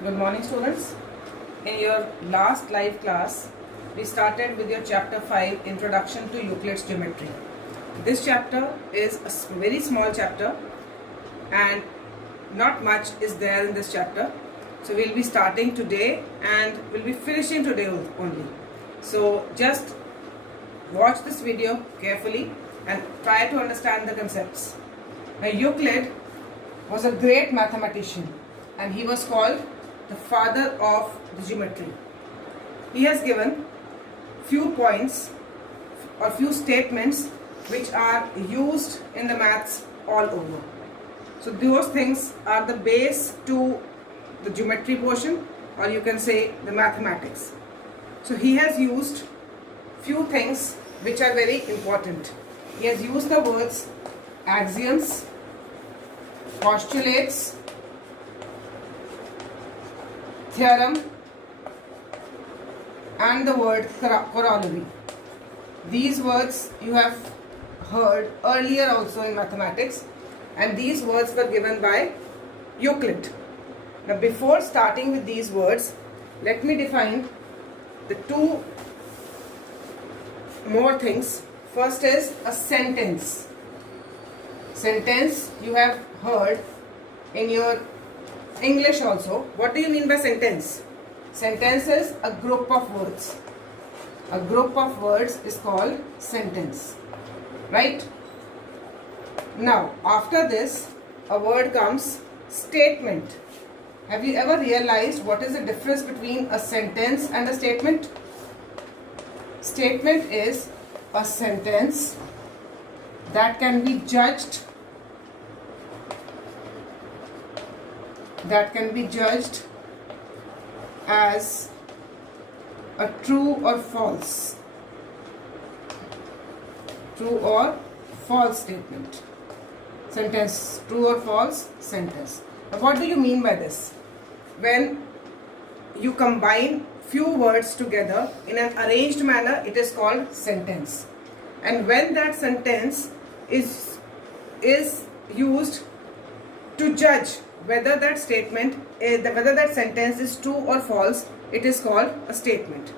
Good morning, students. In your last live class, we started with your chapter 5, Introduction to Euclid's Geometry. This chapter is a very small chapter and not much is there in this chapter. So we'll be starting today and we'll be finishing today only. So just watch this video carefully and try to understand the concepts. Now, Euclid was a great mathematician and he was called the father of the geometry. He has given few points or few statements which are used in the maths all over. So those things are the base to the geometry portion, or you can say the mathematics. So he has used few things which are very important. He has used the words axioms, postulates, theorem and the word corollary. These words you have heard earlier also in mathematics, and these words were given by Euclid. Now before starting with these words, let me define the two more things. First is a sentence. Sentence you have heard in your English also. What do you mean by sentence? Sentence is a group of words. A group of words is called sentence. Right? Now, after this, a word comes statement. Have you ever realized what is the difference between a sentence and a statement? Statement is a sentence that can be judged as a true or false statement. Sentence, true or false sentence. Now what do you mean by this? When you combine few words together in an arranged manner, it is called sentence. And when that sentence is used to judge whether that sentence is true or false, it is called a statement.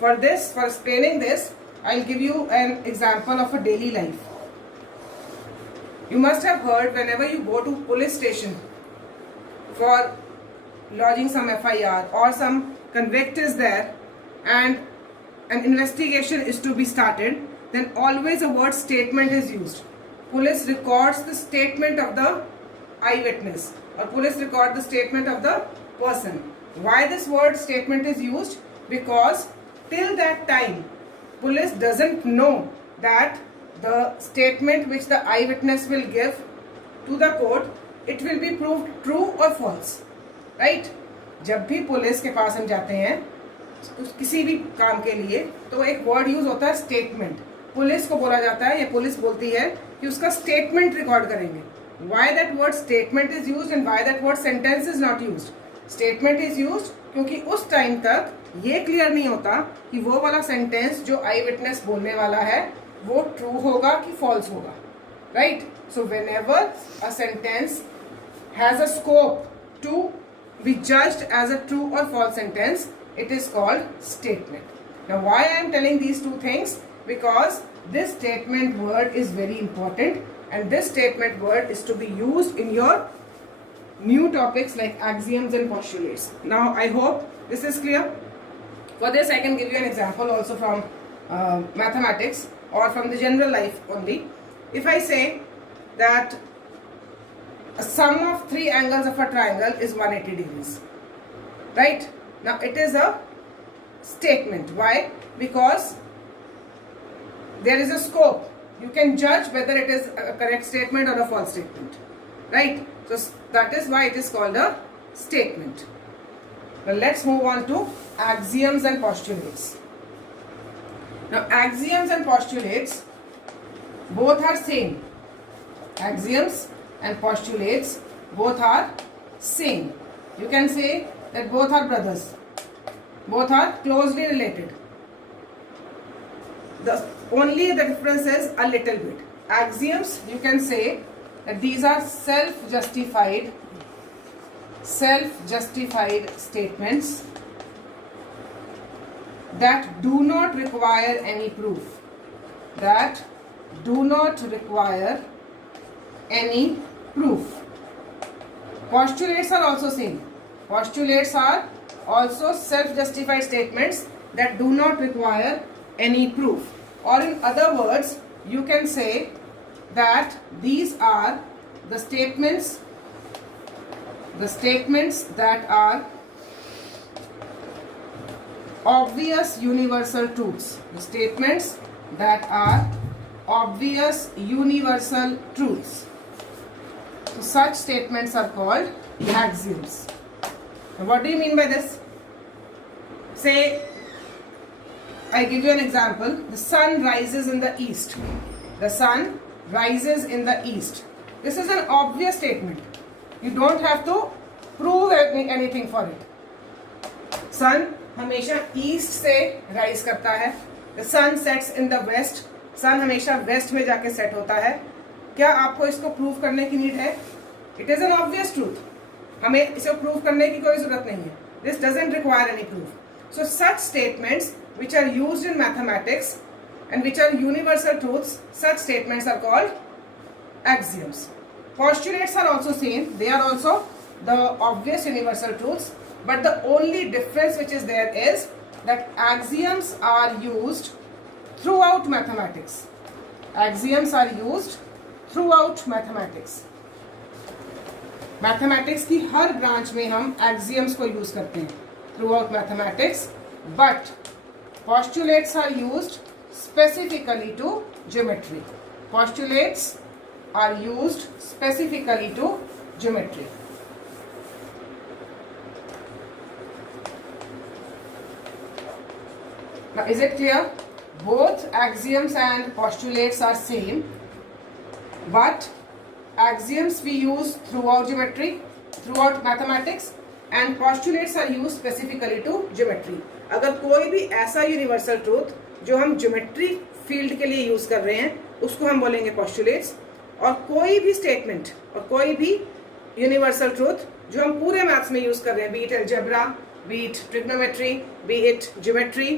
For explaining this, I'll give you an example of a daily life. You must have heard, whenever you go to police station for lodging some FIR or some convict is there and an investigation is to be started, then always a word statement is used. Police records the statement of the eyewitness, or police record the statement of the person. Why this word statement is used? Because till that time, police doesn't know that the statement which the eyewitness will give to the court, it will be proved true or false. Right? जब भी police के पास हम जाते हैं किसी भी काम के लिए, तो एक वर्ड यूज होता है स्टेटमेंट. पुलिस को बोला जाता है या पुलिस बोलती है कि उसका स्टेटमेंट रिकॉर्ड करेंगे. Why that word statement is used and why that word sentence is not used? Statement is used क्योंकि उस टाइम तक ये क्लियर नहीं होता कि वो वाला सेंटेंस जो आई विटनेस बोलने वाला है वो ट्रू होगा कि फॉल्स होगा. Right? So whenever a sentence has a scope to be judged as a true or false sentence, it is called statement. Now why I am telling these two things? Because this statement word is very important, and this statement word is to be used in your new topics like axioms and postulates. Now I hope this is clear. For this I can give you an example also from mathematics or from the general life only. If I say that a sum of three angles of a triangle is 180 degrees. Right? Now it is a statement. Why? Because there is a scope. You can judge whether it is a correct statement or a false statement. Right? So that is why it is called a statement. Now let's move on to axioms and postulates. Now axioms and postulates both are same. Axioms and postulates both are same. You can say that both are brothers. Both are closely related. Only the difference is a little bit. Axioms, you can say that these are self-justified self-justified statements that do not require any proof. That do not require any proof. Postulates are also same. Postulates are also self-justified statements that do not require any proof. Or in other words, you can say that these are the statements that are obvious universal truths. The statements that are obvious universal truths. So such statements are called axioms. Now what do you mean by this? Say, I give you an example. The sun rises in the east. The sun rises in the east. This is an obvious statement. You don't have to prove anything for it. Sun हमेशा east से rise करता है. The sun sets in the west. सन हमेशा waste में जाके set होता है. क्या आपको इसको प्रूव करने की नीड है? It is an obvious truth. हमें इसे प्रूव करने की कोई जरूरत नहीं है. This doesn't require any proof. So such statements which are used in mathematics and which are universal truths, such statements are called axioms. Postulates are also same. They are also the obvious universal truths, but the only difference which is there is that axioms are used throughout mathematics. Axioms are used throughout mathematics. Mathematics की हर branch में हम axioms को use करते हैं throughout mathematics, but postulates are used specifically to geometry. Postulates are used specifically to geometry. Now, is it clear? Both axioms and postulates are same, but axioms we use throughout geometry, throughout mathematics, and postulates are used specifically to geometry. अगर कोई भी ऐसा universal truth जो हम geometry field के लिए use कर रहे हैं उसको हम बोलेंगे पोस्टुलेट्स, और कोई भी स्टेटमेंट और कोई भी यूनिवर्सल ट्रूथ जो हम पूरे मैथ्स में यूज कर रहे हैं, be it algebra, be it trigonometry, be it geometry,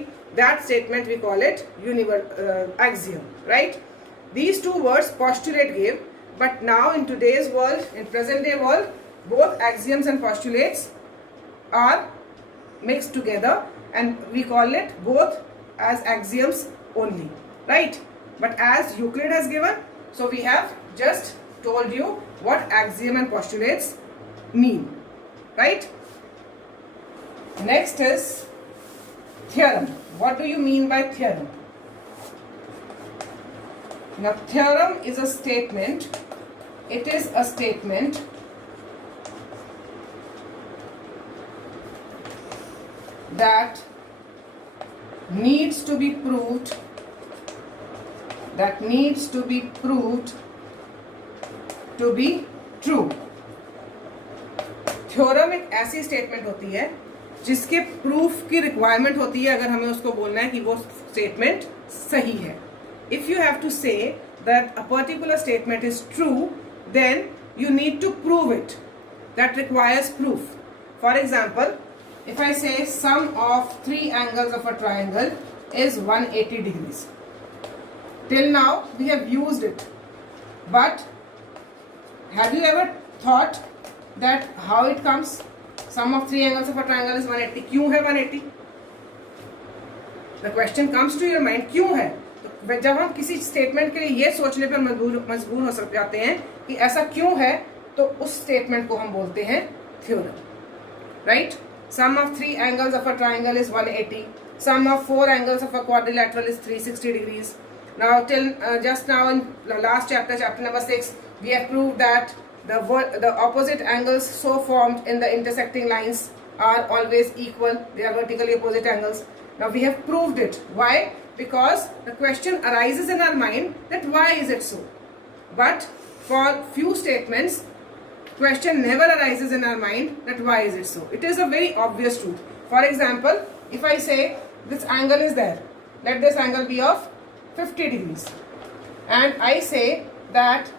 that statement we call it axiom, right? These two words postulate give, but now in today's world, in present day world, both axioms and postulates are mixed together and we call it both as axioms only, right? But as Euclid has given, so we have just told you what axiom and postulates mean, right? Next is theorem. What do you mean by theorem? Now theorem is a statement. It is a statement that needs to be proved, to be true. Theorem एक ऐसी statement होती है जिसके proof की requirement होती है अगर हमें उसको बोलना है कि वो स्टेटमेंट सही है. If you have to say that a particular statement is true, then you need to prove it. That requires proof. For example, if I say sum of three angles of a triangle is 180 degrees. Till now we have used it, but have you ever thought that how it comes? Sum of three angles of a triangle is 180. क्यों है 180? The question comes to your mind, क्यों है? तो जब हम किसी statement के लिए ये सोचने पर मजबूर हो सकते जाते हैं कि ऐसा क्यों है, तो उस स्टेटमेंट को हम बोलते हैं theorem, right? Sum of three angles of a triangle is 180. Sum of four angles of a quadrilateral is 360 degrees. Now, till just now in the last chapter, chapter number 6, we have proved that the opposite angles so formed in the intersecting lines are always equal. They are vertically opposite angles. Now, we have proved it. Why? Because the question arises in our mind that why is it so? But for few statements, question never arises in our mind that why is it so. It is a very obvious truth. For example, if I say this angle is there, let this angle be of 50 degrees, and I say that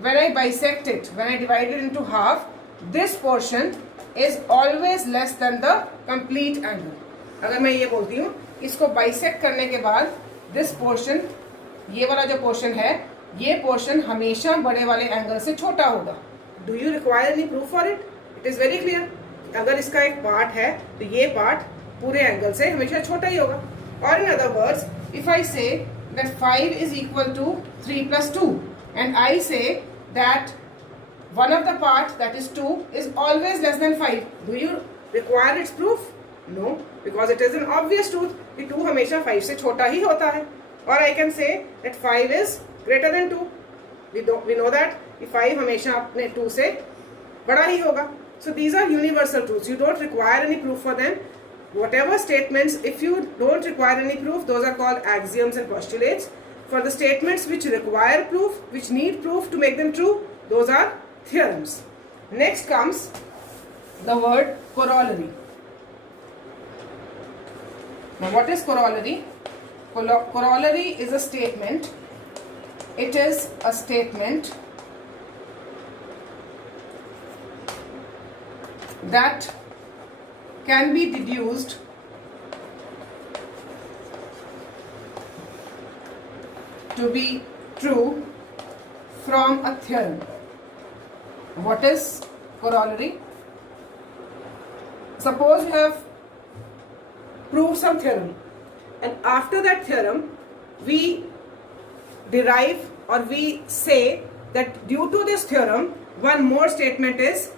when I bisect it, when I divide it into half, this portion is always less than the complete angle. अगर मैं ये बोलती हूँ इसको bisect करने के बाद this portion, ये वाला जो पोर्शन है, ये पोर्शन हमेशा बड़े वाले एंगल से छोटा होगा. Do you require any proof for it? It is very clear. अगर इसका एक पार्ट है तो ये पार्ट पूरे एंगल से हमेशा छोटा ही होगा. और इन अदर वर्ड्स, इफ आई से that 5 is equal to 3 plus 2 and I say that one of the parts, that is 2, is always less than 5. Do you require its proof? No, because it is an obvious truth कि 2 हमेशा 5 से छोटा ही होता है. Or I can say that 5 is greater than 2. We know that कि 5 हमेशा अपने 2 से बड़ा ही होगा. So these are universal truths. You don't require any proof for them. Whatever statements, if you don't require any proof, those are called axioms and postulates. For the statements which require proof, which need proof to make them true, those are theorems. Next comes the word corollary. Now what is corollary? Corollary is a statement. It is a statement that can be deduced to be true from a theorem. What is corollary? Suppose you have proved some theorem, and after that theorem we derive or we say that due to this theorem one more statement is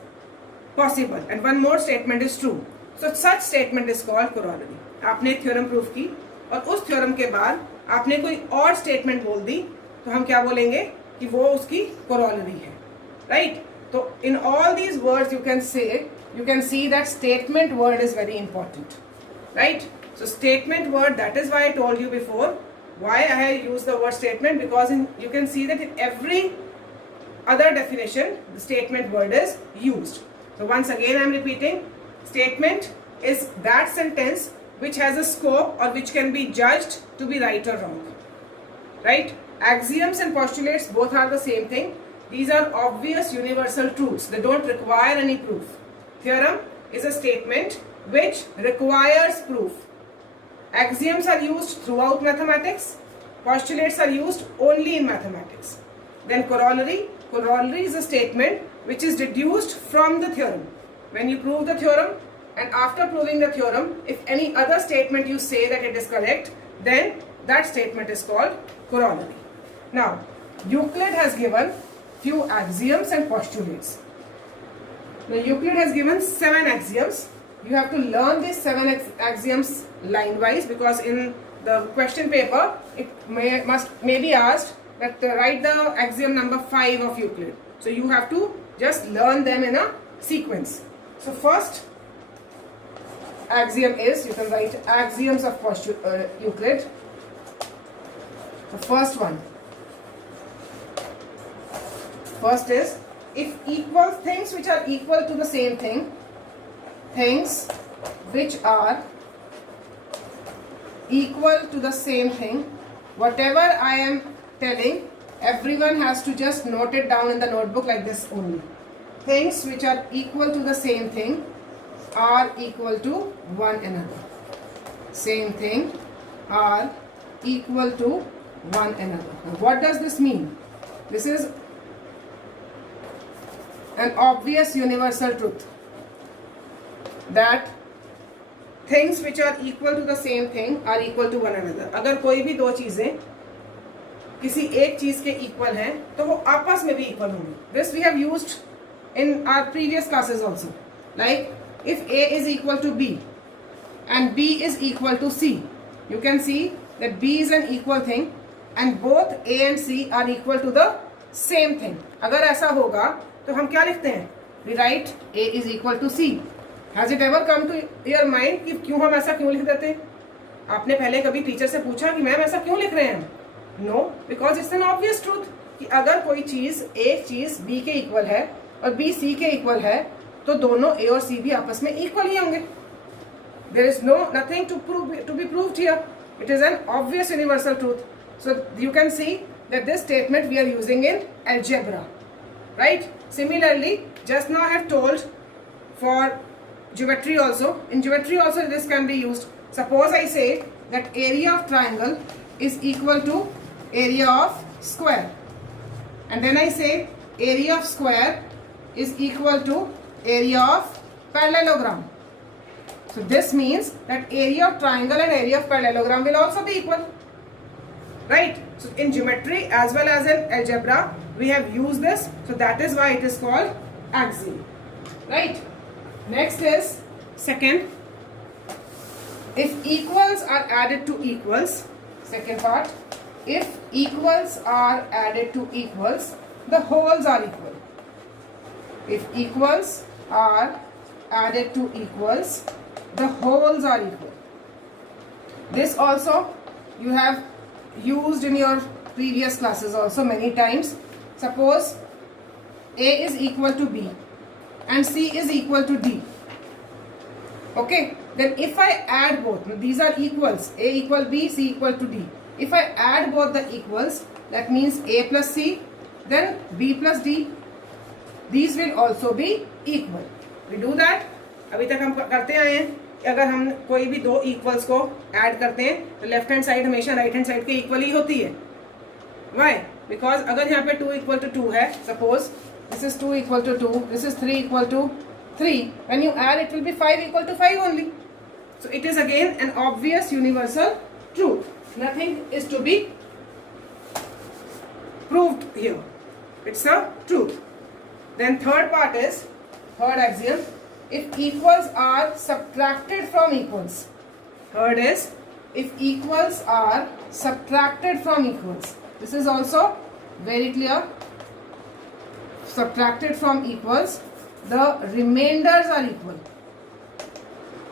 possible and one more statement is true. So such statement is called corollary. आपने एक theorem proof की और उस theorem के बाद आपने कोई और स्टेटमेंट बोल दी तो हम क्या बोलेंगे कि वो उसकी corollary है, right? तो in all these words you can see that statement word is very important, right? So statement word, that is why I told you before why I have used the word statement, because you can see that in every other definition the statement word is used. So once again I am repeating, statement is that sentence which has a scope or which can be judged to be right or wrong, right? Axioms and postulates both are the same thing. These are obvious universal truths. They don't require any proof. Theorem is a statement which requires proof. Axioms are used throughout mathematics. Postulates are used only in mathematics. Then corollary is a statement which is deduced from the theorem. When you prove the theorem and after proving the theorem, if any other statement you say that it is correct, then that statement is called corollary. Now, Euclid has given few axioms and postulates. Now, Euclid has given 7 axioms. You have to learn these 7 axioms line wise, because in the question paper it may be asked that write the axiom number 5 of Euclid. So you have to just learn them in a sequence. So first axiom is, you can write axioms of Euclid. The first one. First is, if equal things which are equal to the same thing, things which are equal to the same thing, whatever I am telling, everyone has to just note it down in the notebook like this only. Things which are equal to the same thing are equal to one another. Same thing are equal to one another. Now, what does this mean? This is an obvious universal truth that things which are equal to the same thing are equal to one another. अगर कोई भी दो चीजें किसी एक चीज के equal हैं तो वो आपस में भी इक्वल होंगी. This we have used in our previous classes also. Like if A is equal to B and B is equal to C, you can see that B is an equal thing and both A and C are equal to the same thing. अगर ऐसा होगा तो हम क्या लिखते हैं? We write A is equal to C. Has it ever come to your mind कि क्यों हम ऐसा क्यों लिख देते हैं? आपने पहले कभी टीचर से पूछा कि मैम ऐसा क्यों लिख रहे हैं? No, because it's an obvious truth कि अगर कोई चीज एक चीज B के इक्वल है और B C के इक्वल है तो दोनों A और C भी आपस में इक्वल ही होंगे. There is nothing to be proved here. It is an obvious universal truth. So you can see that this statement we are using in algebra, right? Similarly, just now I have told for geometry also. In geometry also this can be used. Suppose I say that area of triangle is equal to area of square, and then I say area of square is equal to area of parallelogram. So this means that area of triangle and area of parallelogram will also be equal, right? So in geometry as well as in algebra we have used this, so that is why it is called axiom, right? Next is second, if equals are added to equals. Second part, if equals are added to equals, the wholes are equal. If equals are added to equals, the wholes are equal. This also you have used in your previous classes also many times. Suppose A is equal to B and C is equal to D. Okay, then if I add both, these are equals, A equal B, C equal to D. If I add both the equals, that means A plus C, then B plus D. These will also be equal. We do that. अभी तक हम करते आए हैं कि अगर हम कोई भी दो इक्वल्स को ऐड करते हैं तो लेफ्ट हैंड साइड हमेशा राइट हैंड साइड के इक्वल ही होती है. Why? Because अगर यहाँ पे 2 equal to 2 है, suppose this is 2 equal to 2, this is 3 equal to 3, when you add it will be 5 equal to 5 only. So it is again an obvious universal truth. Nothing is to be proved here. It's a truth. Then third part is, third axiom, if equals are subtracted from equals. Third is, if equals are subtracted from equals. This is also very clear. Subtracted from equals, the remainders are equal.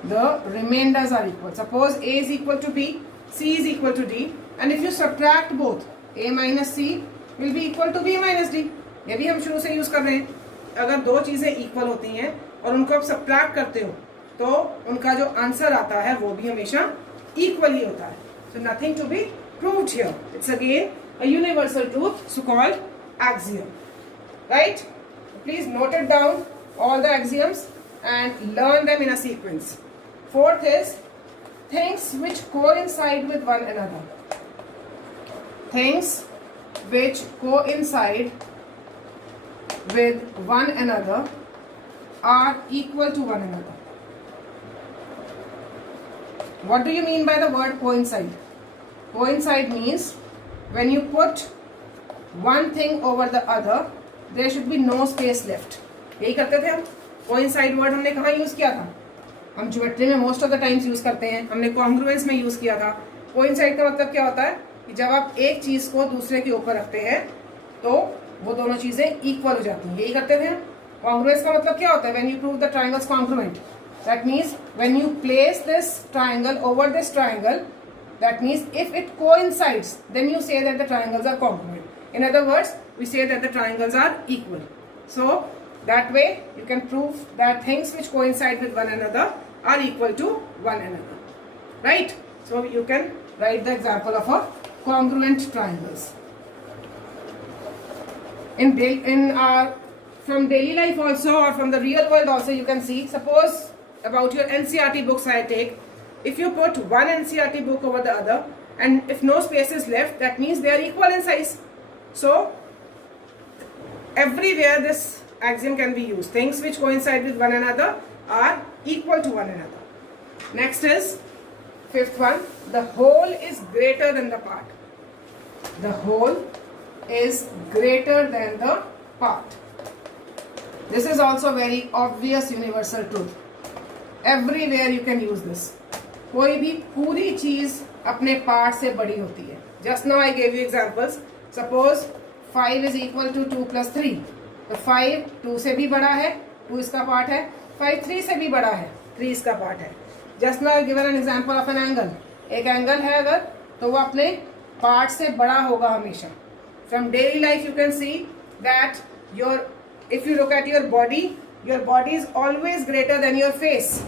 The remainders are equal. Suppose A is equal to B, C is equal to D, and if you subtract both, A minus C will be equal to B minus D. ये भी हम शुरू से use कर रहे हैं. अगर दो चीजें इक्वल होती हैं और उनको आप सबट्रैक्ट करते हो तो उनका जो आंसर आता है वो भी हमेशा इक्वल ही होता है. So nothing to be proved here. It's again a universal truth, so called axiom. Right? Please note it down, all the axioms, and learn them in a sequence. Fourth is things which coincide with one another. Things which coincide with one another are equal to one another. What do you mean by the word coincide? Coincide means when you put one thing over the other, there should be no space left. यही करते थे हम. Coincide word हमने कहाँ use किया था? हम geometry में most of the times use करते हैं. हमने कॉन्ग्रुएंस में यूज किया था. कोइंसाइड का मतलब क्या होता है कि जब आप एक चीज को दूसरे के ऊपर रखते हैं तो वो दोनों चीजें इक्वल हो जाती हैं. यही करते थे. कॉन्ग्रुएंस का मतलब क्या होता है? When you prove the triangles congruent, that means when you place this triangle over this triangle, that means if it coincides then you say that the triangles are congruent. In other words we say that the triangles are equal. So that way you can prove that things which coincide with one another are equal to one another, right? So you can write the example of a congruent triangles. From daily life also, or from the real world also, you can see, suppose about your NCERT books I take, if you put one NCERT book over the other and if no space is left, that means they are equal in size. So everywhere this axiom can be used. Things which coincide with one another are equal to one another. Next is fifth one. The whole is greater than the part. The whole is greater than the part. This is also very obvious universal truth. Everywhere you can use this. कोई भी पूरी चीज अपने part से बड़ी होती है. Just now I gave you examples. Suppose 5 is equal to 2 plus 3. तो 5 2 से भी बड़ा है, 2 इसका पार्ट है. 5 3 से भी बड़ा है, 3 इसका पार्ट है. Just now I given an example of an angle. एक एंगल है अगर तो वो अपने पार्ट से बड़ा होगा हमेशा. From daily life you can see that if you look at your body is always greater than your face.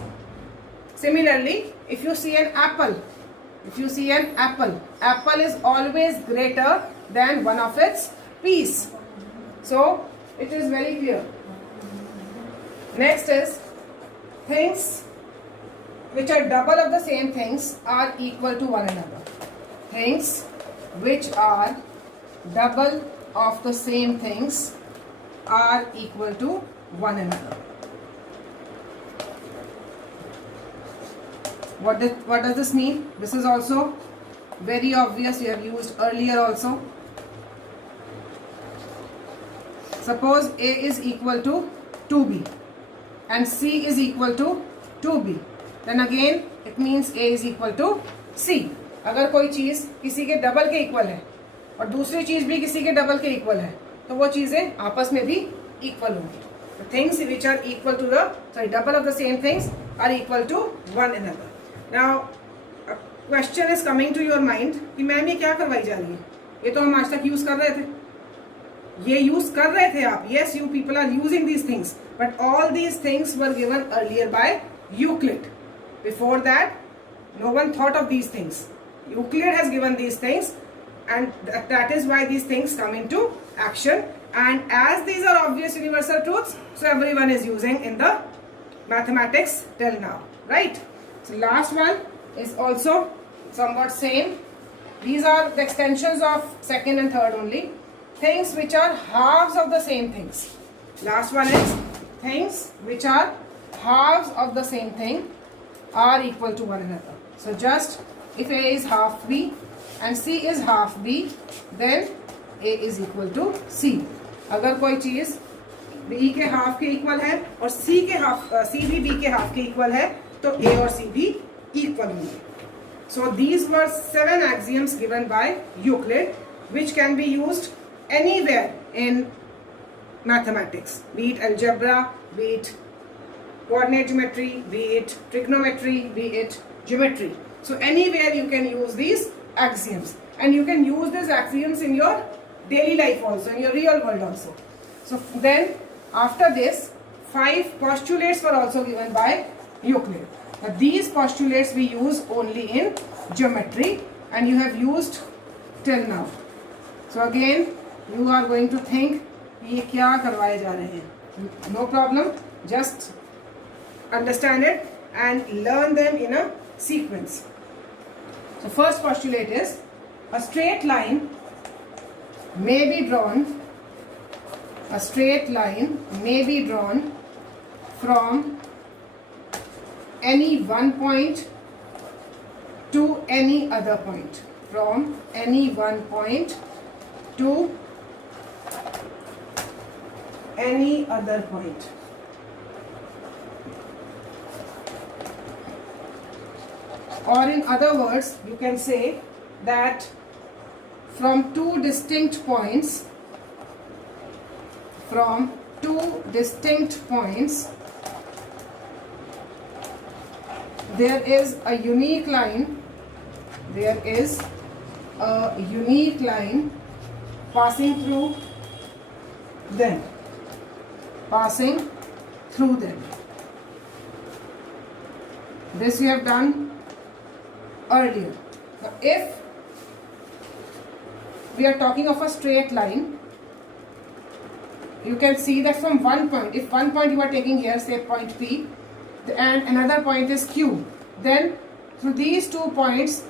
Similarly, if you see an apple, apple is always greater than one of its piece. So it is very clear. Next is things which are double of the same things are equal to one another. Things which are double of the same things are equal to one another. What does this mean? This is also very obvious. We have used earlier also. Suppose A is equal to 2B and C is equal to 2B. Then again it means A is equal to C. अगर कोई चीज़ किसी के double के equal है और दूसरी चीज़ भी किसी के डबल के इक्वल है तो वो चीज़ें आपस में भी इक्वल होंगी. The things which are equal to double of the same things are equal to one another. Now a question is coming to your mind कि मैम ये क्या करवाई जा रही है? ये तो हम आज तक यूज कर रहे थे. ये यूज कर रहे थे आप. Yes, you people are using these things, but all these things were given earlier by Euclid. Before that, no one thought of these things. Euclid has given these things, and that is why these things come into action. And as these are obvious universal truths, so everyone is using in the mathematics till now, right? So last one is also somewhat same. These are the extensions of second and third only. Things which are halves of the same things. Last one is things which are halves of the same thing are equal to one another. So just if A is half B and C is half B, then A is equal to C. अगर कोई चीज B के half के equal है और C भी B के half के इक्वल है तो A और C भी इक्वल होंगे. So these were 7 axioms given by Euclid, which can be used anywhere in mathematics, be it algebra, be it coordinate geometry, be it trigonometry, be it geometry. So anywhere you can use these axioms, and you can use these axioms in your daily life also, in your real world also. So then after this, 5 postulates were also given by Euclid. Now these postulates we use only in geometry, and you have used till now. So again you are going to think ये क्या करवाए जा रहे हैं. No problem, just understand it and learn them in a sequence. So first postulate is a straight line may be drawn. A straight line may be drawn from any one point to any other point. From any one point to any other point. Or in other words, you can say that from two distinct points, there is a unique line. There is a unique line passing through them. This we have done earlier. Now if we are talking of a straight line, you can see that from one point, if one point you are taking here, say point P, and another point is Q, then through these 2 points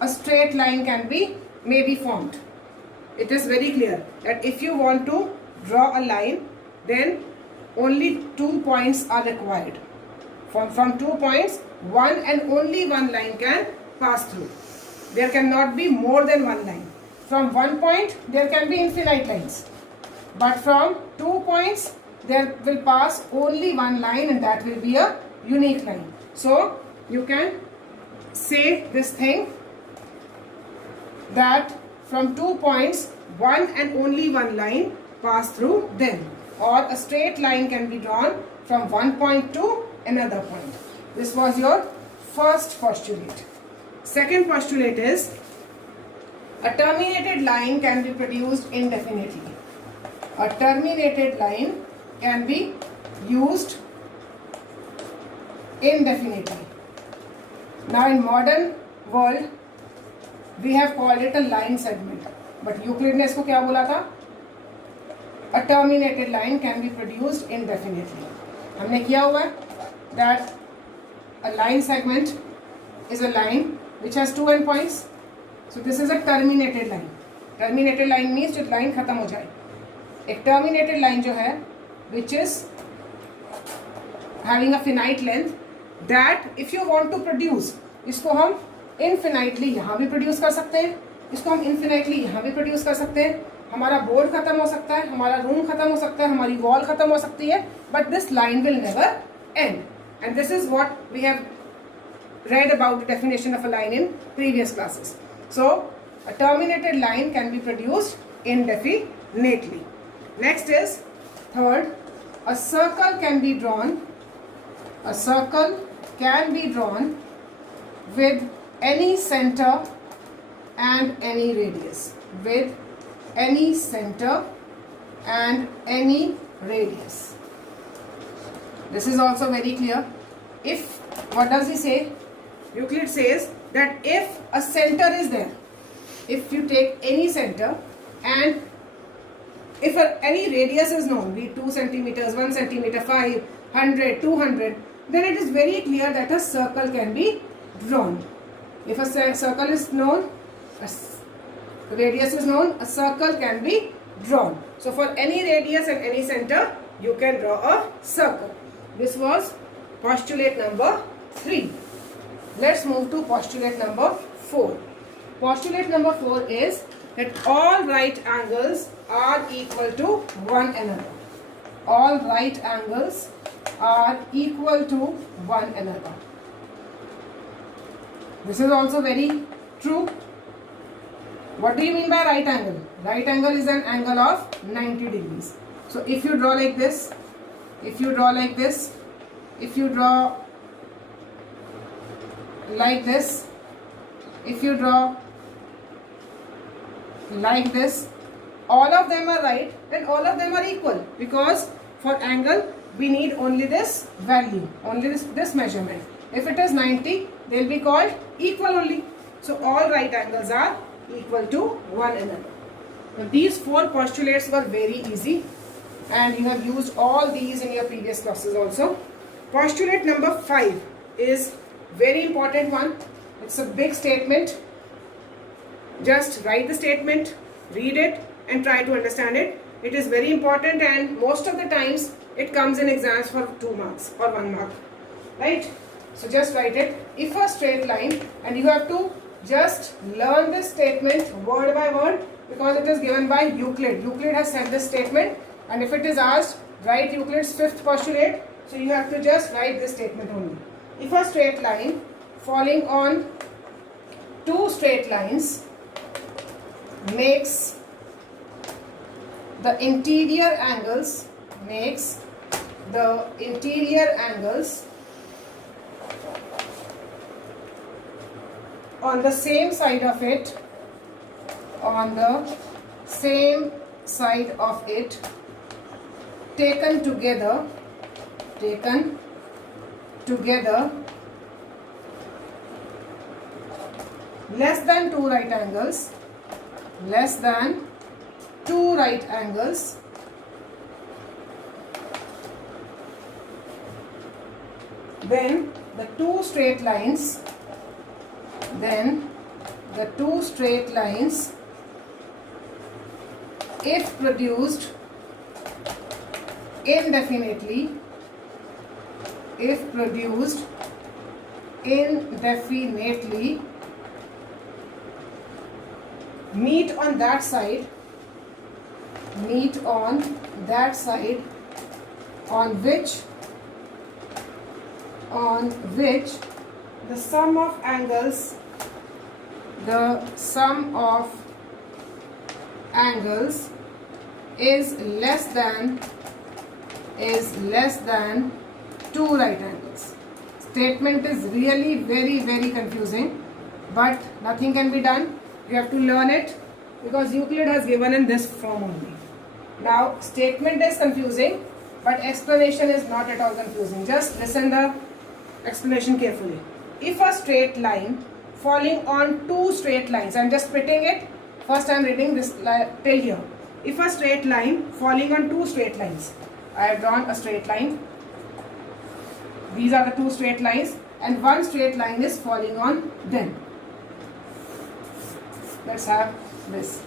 a straight line may be formed. It is very clear that if you want to draw a line, then only 2 points are required. From 2 points, one and only one line can pass through. There cannot be more than one line. From one point there can be infinite lines, but from 2 points there will pass only one line, and that will be a unique line. So you can say this thing that from 2 points one and only one line pass through them, or a straight line can be drawn from one point to another point. This was your first postulate. Second postulate is a terminated line can be produced indefinitely. A terminated line can be used indefinitely. Now in modern world we have called it a line segment, but Euclid ने इसको क्या बोला था? A terminated line can be produced indefinitely. हमने किया हुआ है. that a line segment is a line which has two endpoints. So this is a terminated line. Terminated line means जो line खत्म हो जाए. एक terminated line जो है which is having a finite length, that if you want to produce, इसको हम infinitely यहाँ भी produce कर सकते हैं, इसको हम infinitely यहाँ भी produce कर सकते हैं. हमारा बोर्ड खत्म हो सकता है, हमारा रूम खत्म हो सकता है, हमारी वॉल खत्म हो सकती है, but this line will never end. And this is what we have read about the definition of a line in previous classes. So a terminated line can be produced indefinitely. Next is third, a circle can be drawn. A circle can be drawn with any center and any radius. With any center and any radius. This is also very clear. If, what does he say? Euclid says that if a center is there, if you take any center and if any radius is known, be 2 centimeters, 1 centimeter, 5, 100, 200, then it is very clear that a circle can be drawn. If a circle is known, a radius is known, a circle can be drawn. So for any radius and any center, you can draw a circle. This was postulate number 3. Let's move to postulate number 4. Postulate number 4 is that all right angles are equal to one another. All right angles are equal to one another. This is also very true. What do you mean by right angle? Right angle is an angle of 90 degrees. So if you draw like this, if you draw like this, if you draw like this, if you draw like this, all of them are right and all of them are equal, because for angle we need only this value, only this measurement. If it is 90, they will be called equal only. So all right angles are equal to one another. Now these four postulates were very easy and you have used all these in your previous classes also. Postulate number 5 is very important one. It's a big statement. Just write the statement, read it and try to understand it. It is very important and most of the times it comes in exams for 2 marks or 1 mark. Right? So just write it. If a straight line, and you have to just learn this statement word by word because it is given by Euclid. Euclid has said this statement, and if it is asked, write Euclid's 5th postulate. So you have to just write this statement only. If a straight line falling on 2 straight lines makes the interior angles, on the same side of it, taken together, less than 2 right angles, then the two straight lines, if produced indefinitely, meet on that side on which the sum of angles is less than 2 right angles. Statement is really very confusing, but nothing can be done. You have to learn it because Euclid has given in this form only. Now statement is confusing, but explanation is not at all confusing. Just listen the explanation carefully. If a straight line falling on 2 straight lines, I am just splitting it. First I am reading this till here. If a straight line falling on 2 straight lines, I have drawn a straight line. These are the two straight lines and one straight line is falling on them. Let's have this.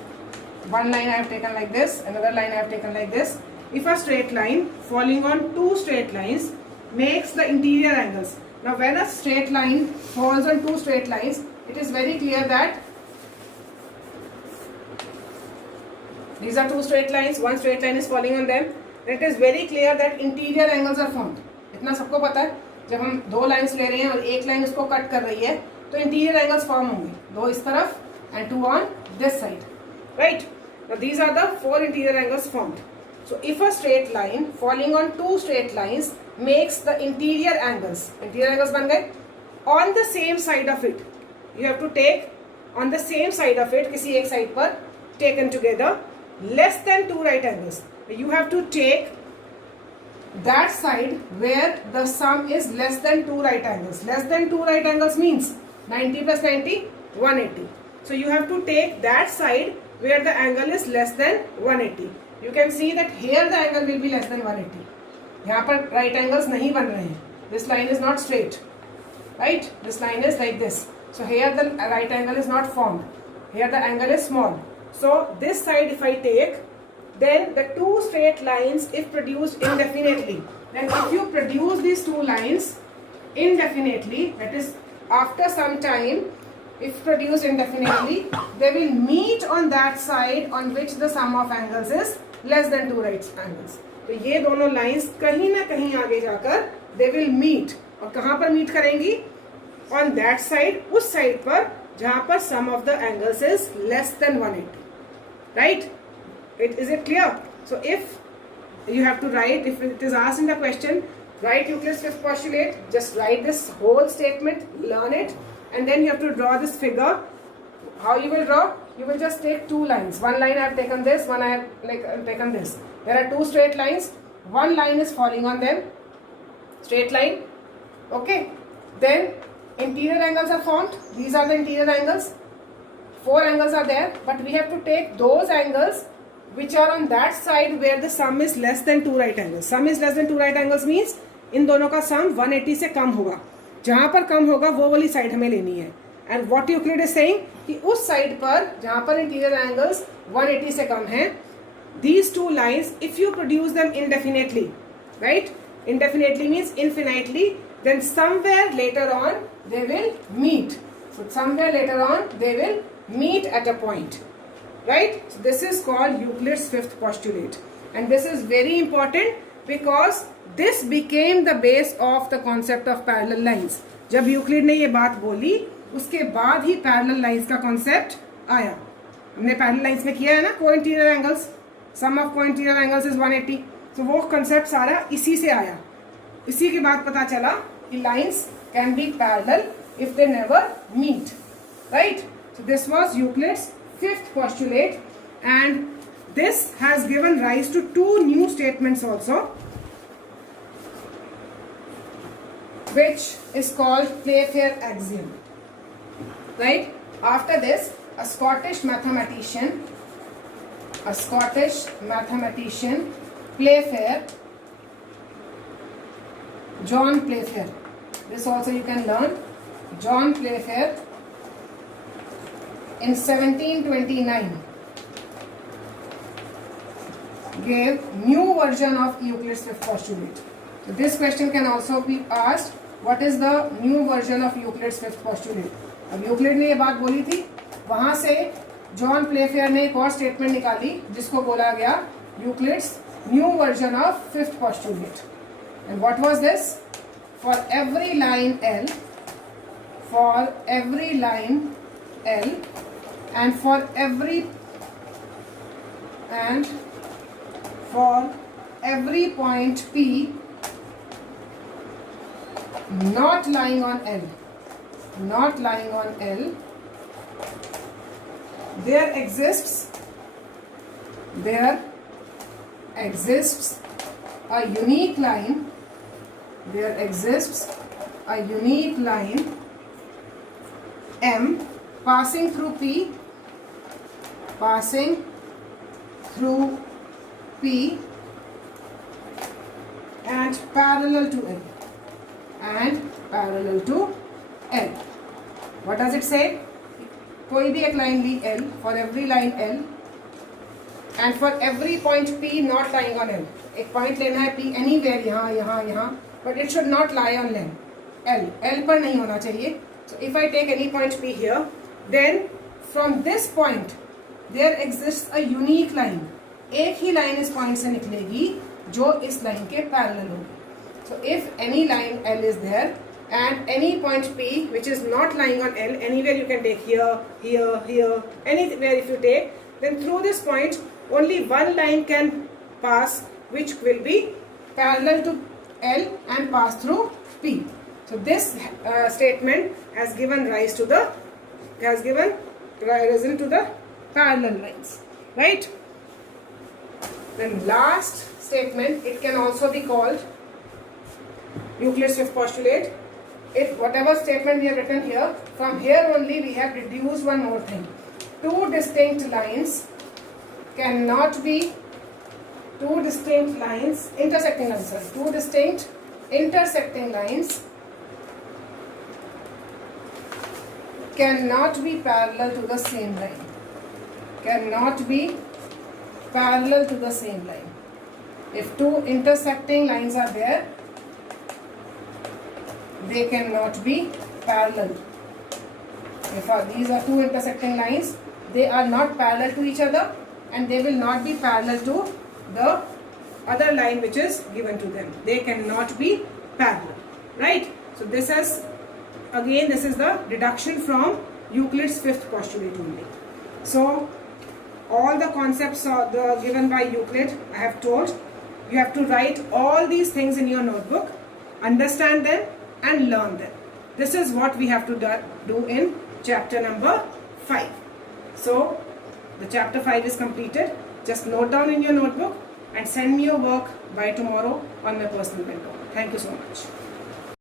One line I have taken like this, another line I have taken like this. If a straight line falling on two straight lines makes the interior angles. Now when a straight line falls on two straight lines, it is very clear that these are two straight lines, one straight line is falling on them. It is very clear that interior angles are formed. इतना सबको पता है, जब हम दो lines ले रहे हैं और एक लाइन उसको कट कर रही है तो इंटीरियर एंगल्स फॉर्म होंगे, दो इस तरफ and two on this side, right? Now these are the four interior angles formed. So if a straight line falling on two straight lines makes the interior angles बन गए on the same side of it, you have to take on the same side of it, किसी एक side पर taken together, less than two right angles. You have to take that side where the sum is less than two right angles. Less than two right angles means 90 plus 90, 180. So you have to take that side where the angle is less than 180. You can see that here the angle will be less than 180. यहाँ पर right angles नहीं बन रहे हैं. This line is not straight, right? This line is like this. So here the right angle is not formed. Here the angle is small. So this side if I take, then the two straight lines if produced indefinitely, then if you produce these two lines indefinitely, that is after some time, if produced indefinitely, they will meet on that side on which the sum of angles is less than two right angles. तो ये दोनों lines कहीं ना कहीं आगे जाकर they will meet. और कहाँ पर meet करेंगी? On that side, उस side पर जहाँ पर sum of the angles is less than 180, right? Is it clear? So if you have to write, if it is asked in the question, write Euclid's fifth postulate, just write this whole statement, learn it, and then you have to draw this figure. How you will draw? You will just take two lines. One line I have taken this, one I have taken this. There are two straight lines. One line is falling on them. Straight line. Okay. Then interior angles are formed. These are the interior angles. Four angles are there, but we have to take those angles which are on that side where the sum is less than two right angles. Sum is less than two right angles means इन दोनों का sum 180 से कम होगा. जहाँ पर कम होगा वो वाली side हमें लेनी है. And what Euclid is saying कि उस साइड पर जहाँ पर interior angles 180 से कम हैं, these two lines if you produce them indefinitely, right? Indefinitely means infinitely. Then somewhere later on they will meet. So somewhere later on they will meet at a point. Right? So this is called Euclid's fifth postulate, and this is very important because this became the base of the concept of parallel lines. जब Euclid ने ये बात बोली उसके बाद ही parallel lines का concept आया. हमने parallel lines में किया है ना, co-interior angles, sum of co-interior angles is 180. So वो concept सारा इसी से आया. इसी के बाद पता चला कि lines can be parallel if they never meet. Right? So this was Euclid's fifth postulate, and this has given rise to two new statements also, which is called Playfair axiom. Right? After this, a Scottish mathematician, Playfair, John Playfair. This also you can learn. John Playfair in 1729 gave new version of Euclid's fifth postulate. So this question can also be asked, what is the new version of Euclid's fifth postulate? अब Euclid ने ये बात बोली थी, वहां से John Playfair ने एक और स्टेटमेंट निकाली जिसको बोला गया Euclid's new version of fifth postulate. And what was this? For every line L, and for every point P not lying on L, there exists a unique line, M passing through P and parallel to L. and parallel to L. What does it say? कोई भी एक line Lee L, for every line L and for every point P not lying on L. एक point लेना है P anywhere, यहाँ यहाँ यहाँ, but it should not lie on L. L पर नहीं होना चाहिए. So if I take any point P here, then from this point there exists a unique line. एक ही line इस point से निकलेगी जो इस line के parallel होगी. So if any line L is there and any point P which is not lying on L, anywhere you can take here, here, here, anywhere if you take, then through this point only one line can pass which will be parallel to L and pass through P. So this statement has given rise to the parallel lines, right? Then last statement, it can also be called Euclid's fifth postulate. If whatever statement we have written here, from here only we have deduced one more thing. Two distinct intersecting lines cannot be parallel to the same line. Cannot be parallel to the same line. If two intersecting lines are there, they cannot be parallel. If these are two intersecting lines, they are not parallel to each other and they will not be parallel to the other line which is given to them. They cannot be parallel, right? So this is the deduction from Euclid's fifth postulate only. So all the concepts are given by Euclid, I have told. You have to write all these things in your notebook, understand them and learn them. This is what we have to do in chapter number 5. So the chapter 5 is completed. Just note down in your notebook and send me your work by tomorrow on my personal mentor. Thank you so much.